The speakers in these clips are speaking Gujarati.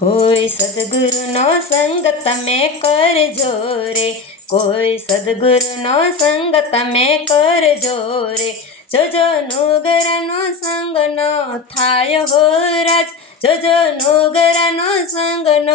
કોઈ સદગુરુનો સંગ તમે કરજો રે, કોઈ સદગુરુનો સંગ તમે કરજો રે. જોજો નુગરનો સંગ ન થાય હો રાજ, જોજો નુગરનો સંગ ન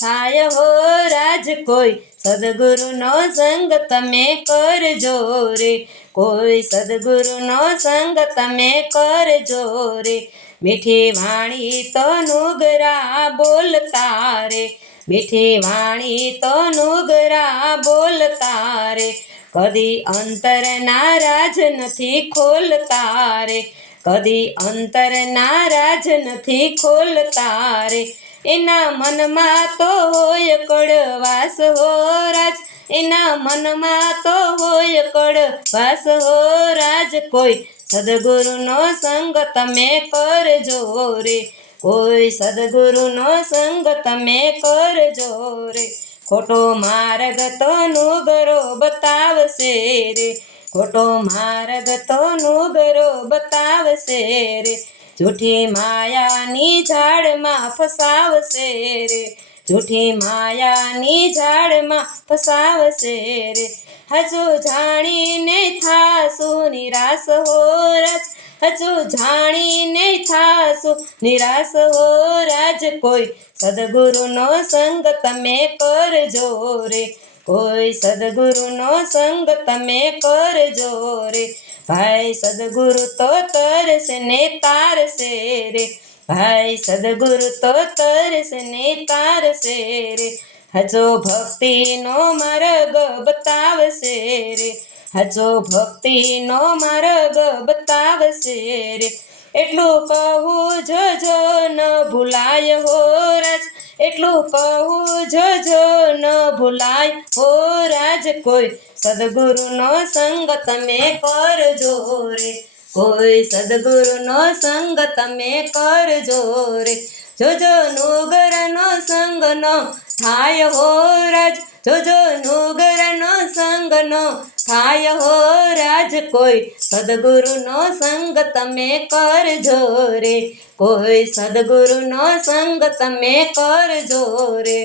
થાય હો રાજ. કોઈ સદગુરુનો સંગ તમે કરજો રે, કોઈ સદગુરુનો સંગ તમે કરજો રે. મીઠી વાણી તો નુગરા બોલતા રે, મીઠી વાણી તો નુગરા બોલતા રે. કદી અંતરના રાજ નથી ખોલતા રે, કદી અંતરના રાજ નથી ખોલતા રે. એના મનમાં તો હોય કડવાસ હો રાજ, એના મનમાં તો હોય કડવાસ હો રાજ. કોઈ સદગુરુનો સંગ તમે કરજો રે, કોઈ સદગુરુનો સંગ તમે કરજો રે. ખોટો માર્ગ તો નુગરો બતાવશે રે, ખોટો માર્ગ તો નુગરો બતાવશે રે. જૂઠી માયાની ઝાડમાં ફસાવશે રે, જૂઠી માયાની ઝાડમાં ફસાવશે રે. હજુ જાણીને થાશું નિરાશ હો રાજ, હજુ જાણીને થાશું નિરાશ હો રાજ. કોઈ સદગુરુનો સંગ તમે કરજો રે, કોઈ સદગુરુનો સંગ તમે કરજો રે. ભાઈ સદગુરુ તો તરસે ને તારસે રે, ભાઈ સદગુરુ તો તરસે ને તારસે રે. હજો ભક્તિનો માર્ગ બતાવશે રે, હજો ભક્તિનો માર્ગ બતાવશે રે. એટલું કહું જોજો ન ભૂલાય હો રાજ, એટલું કહું જોજો ન ભૂલાય હો રાજ. કોઈ સદગુરુનો સંગ તમે કરજો રે, કોઈ સદગુરુનો સંગ તમે કરજો રે. જોજો નુગરનો સંગ નો થાય હો રાજ, જોજો નુગરનો સંગ નો થાય હો રાજ. કોઈ સદગુરુનો સંગ તમે કરજો રે, કોઈ સદગુરુનો સંગ તમે કરજો રે.